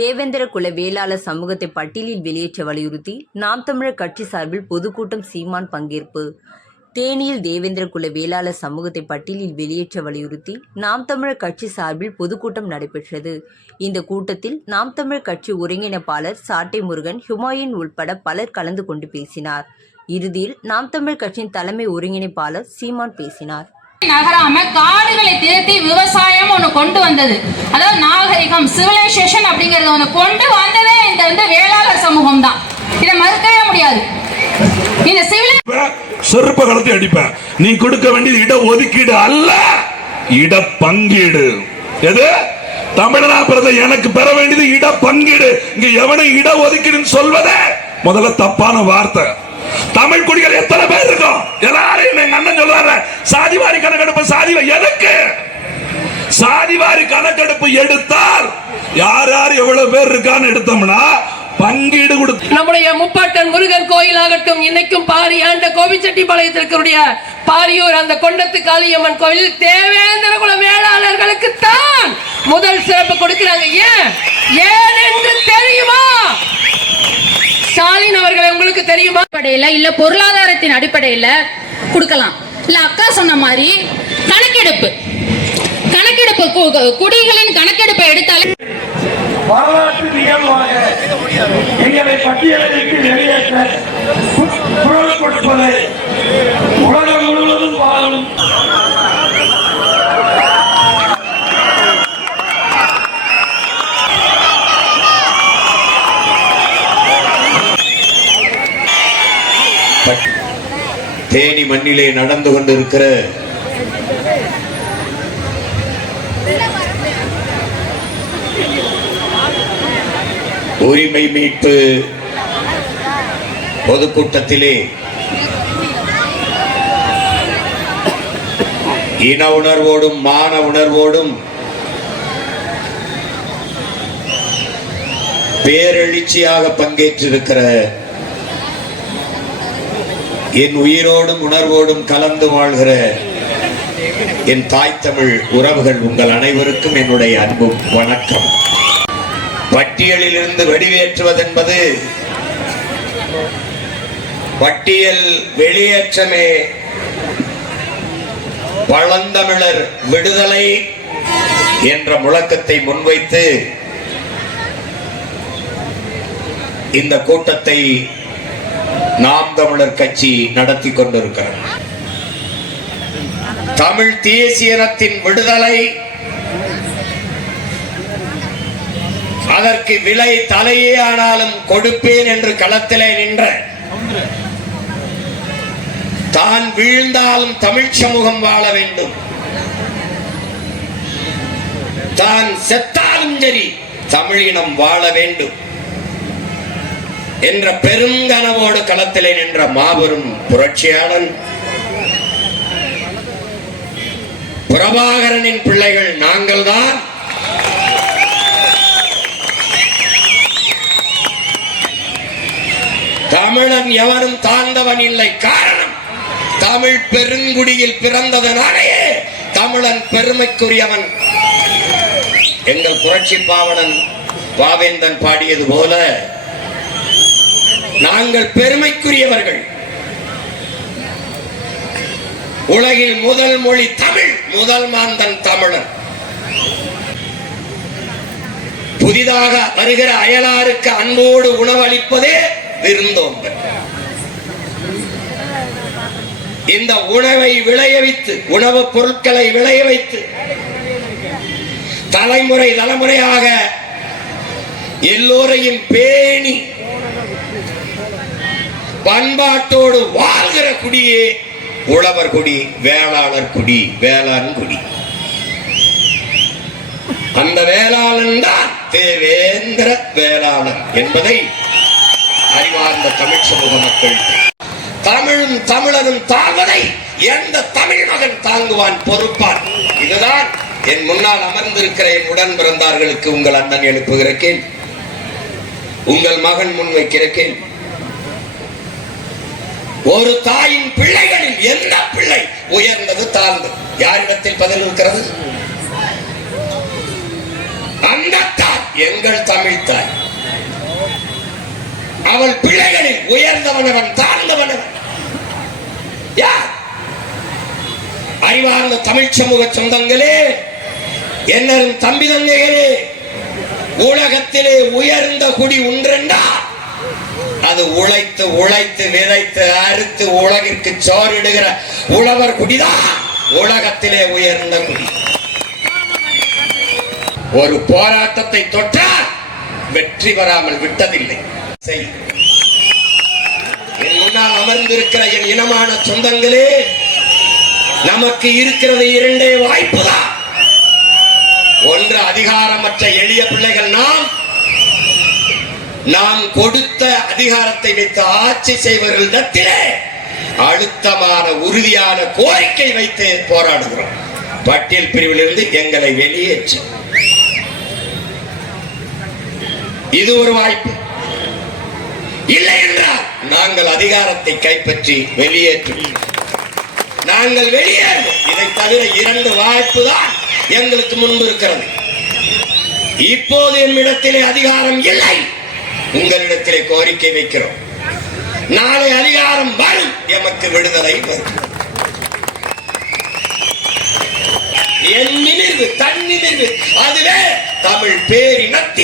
தேவேந்திர குல வேளாளர் சமூகத்தை பட்டியலில் வெளியேற்ற வலியுறுத்தி நாம் தமிழர் கட்சி சார்பில் பொதுக்கூட்டம் சீமான் பங்கேற்பு. தேனியில் தேவேந்திர குல வேளாளர் சமூகத்தை பட்டியலில் வெளியேற்ற வலியுறுத்தி நாம் தமிழர் கட்சி சார்பில் பொதுக்கூட்டம் நடைபெற்றது. இந்த கூட்டத்தில் நாம் தமிழர் கட்சி ஒருங்கிணைப்பாளர் சாட்டை முருகன் ஹுமாயூன் உள்பட பலர் கலந்து கொண்டு பேசினார். இறுதியில் நாம் தமிழர் கட்சியின் தலைமை ஒருங்கிணைப்பாளர் சீமான் பேசினார். நகராம காடுகளை திருத்தி விவசாயம் ஒண்ணு கொண்டு வந்தது. அதாவது நாகரிகம் சிவிலைசேஷன் அப்படிங்கறது ஒண்ணு கொண்டு வந்ததே இந்த வந்து வேளாளர் சமூகம் தான் இதை மறுக்கவே முடியாது. இந்த சிவில செருப்ப கலத்தி அடிப்பேன் நீ கொடுக்க வேண்டியது இட ஒதுக்கீடு அல்ல இட பங்கீடு. எது? தமிழனா பிறந்த எனக்கு பெற வேண்டியது இட பங்கீடு. இங்க எவனை இட ஒதுக்கீடுன்னு சொல்வதே? முதல்ல தப்பான வார்த்தை. தமிழ் குடிகள் எத்தனை பேர் இருக்கும்? எல்லாரையும் எங்க அண்ணன் சொல்றாரு. சாதிவாரி கணக்கெடுப்பு சாதி எதுக்கு? சாதிவாரி கணக்கெடுப்பு எடுத்தால் யார் யார் எவ்வளவு பேர் இருக்கான்னு எடுத்தோம்னா பங்கீடு கொடுத்து நம்முடைய முப்பாட்டன் முருகன் கோயில் ஆகட்டும் இன்னைக்கும் பாரி ஆண்ட கோபிச்செட்டிப்பாளையத்தில் இருக்கக்கூடிய பாரியூர் அந்த கொண்டத்து காளியம்மன் கோயில் தேவேந்திர குல வேளாளர்களுக்கு தான் முதல் சிறப்பு கொடுக்கிறாங்க. ஏன்? ஏன் என்று தெரியுமா? ஸ்டாலின் அவர்களை உங்களுக்கு தெரியுமா? அடிப்படையில் இல்லை பொருளாதாரத்தின் அடிப்படையில் கொடுக்கலாம். இல்லை அக்கா சொன்ன மாதிரி கணக்கெடுப்பு. கணக்கெடுப்பு குடிகளின் கணக்கெடுப்பை எடுத்தாலே வரலாற்று நிகழ்வாக எங்களை பட்டியலிட்டு வெளியேற்ற குரல் கொடுப்பது உலகம் முழுவதும் வாழும் தேனி மண்ணிலே நடந்து கொண்டிருக்கிற உரிமை மீட்பு பொதுக்கூட்டத்திலே இன உணர்வோடும் மான உணர்வோடும் பேரெழுச்சியாக பங்கேற்றிருக்கிற என் உயிரோடும் உணர்வோடும் கலந்து வாழ்கிற என் தாய் தமிழ் உறவுகள் உங்கள் அனைவருக்கும் என்னுடைய அன்பு வணக்கம். பட்டியலில் இருந்து வெடிவேற்றுவதென்பது பட்டியல் வெளியேற்றமே பழந்தமிழர் விடுதலை என்ற முழக்கத்தை முன்வைத்து இந்த கூட்டத்தை நாம் தமிழர் கட்சி நடத்தி கொண்டிருக்கிறது தமிழ் தேசியனத்தின் விடுதலை அதற்கு விலை தலையே ஆனாலும் கொடுப்பேன் என்று களத்திலே நின்ற தான் வீழ்ந்தாலும் தமிழ் சமூகம் வாழ வேண்டும். தான் செத்தாலும் சரி தமிழினம் வாழ வேண்டும். என்ற பெருங்கனவோடு களத்திலே நின்ற மாபெரும் புரட்சியாளன் பிரபாகரனின் பிள்ளைகள் நாங்கள் தான் தமிழன் எவனும் தாழ்ந்தவன் இல்லை. காரணம் தமிழ் பெருங்குடியில் பிறந்ததனாலேயே தமிழன் பெருமைக்குரியவன். எங்கள் புரட்சி பாவலன் பாவேந்தன் பாடியது போல நாங்கள் பெருமைக்குரியவர்கள். உலகில் முதல் மொழி தமிழ் முதல் மாந்தன் தமிழர் புதிதாக வருகிற அயலாருக்கு அன்போடு உணவளிப்பதே விருந்தோம்பல். இந்த உணவை விளைய வைத்து உணவுப் பொருட்களை விளைய வைத்து தலைமுறை தலைமுறையாக எல்லோரையும் பேணி பண்பாட்டோடு வாழ்கிற குடியே உழவர் குடி வேளாளர் குடி வேளாண் குடி. அந்த வேளாளன் தான் தேவேந்திர வேளாளன் என்பதை அறிவார்ந்த தமிழ் சமூக மக்கள். தமிழும் தமிழனும் தாழ்வதை எந்த தமிழ் மகன் தாங்குவான் பொறுப்பான்? இதுதான் என் முன்னால் அமர்ந்திருக்கிற என் உடன் பிறந்தார்களுக்கு உங்கள் அண்ணன் எழுப்புகிற உங்கள் மகன் முன் கேள்வி ஒரு தாயின் பிள்ளைகளில் எந்த பிள்ளை உயர்ந்தது தாழ்ந்தது? யாரிடத்தில் பதில் இருக்கிறது? அந்த தாய் எங்கள் தமிழ் தாய். அவள் பிள்ளைகளில் உயர்ந்தவனவன் தாழ்ந்தவனவன் யார்? அறிவார்ந்த தமிழ் சமூக சொந்தங்களே என்னரும் தம்பி தங்கைகளே உலகத்திலே உயர்ந்த குடி ஒன்றென்றால் அது உழைத்து உழைத்து விதைத்து அறுத்து உலகிற்கு சோறிடுகிற உழவர் குடிதான். உலகத்திலே உயர்ந்த குடி. ஒரு போராட்டத்தை தொட்டால் வெற்றி பெறாமல் விட்டதில்லை. என் முன்னால் அமர்ந்திருக்கிற என் இனமான சொந்தங்களே நமக்கு இருக்கிறது இரண்டே வாய்ப்புதான். ஒன்று அதிகாரமற்ற எளிய பிள்ளைகள் நாம் நாம் கொடுத்த அதிகாரத்தை வைத்து ஆட்சி செய்வர்களிடத்திலே அழுத்தமான உறுதியான கோரிக்கை வைத்து போராடுகிறோம். பட்டியல் பிரிவிலிருந்து எங்களை வெளியேற்ற. இது ஒரு வாய்ப்பு. இல்லை என்றால் நாங்கள் அதிகாரத்தை கைப்பற்றி வெளியேற்றுவோம். நாங்கள் வெளியேறுவோம். இதை தவிர இரண்டு வாய்ப்பு தான் எங்களுக்கு முன்பு இருக்கிறது. இப்போது என்னிடத்திலே அதிகாரம் இல்லை. உங்களிடத்திலே கோரிக்கை வைக்கிறோம். நாளை அதிகாரம் வரும் எமக்கு விடுதலை வரும். என் நினைவு தன் நினைவு அதுவே தமிழ் பேரினத்தில்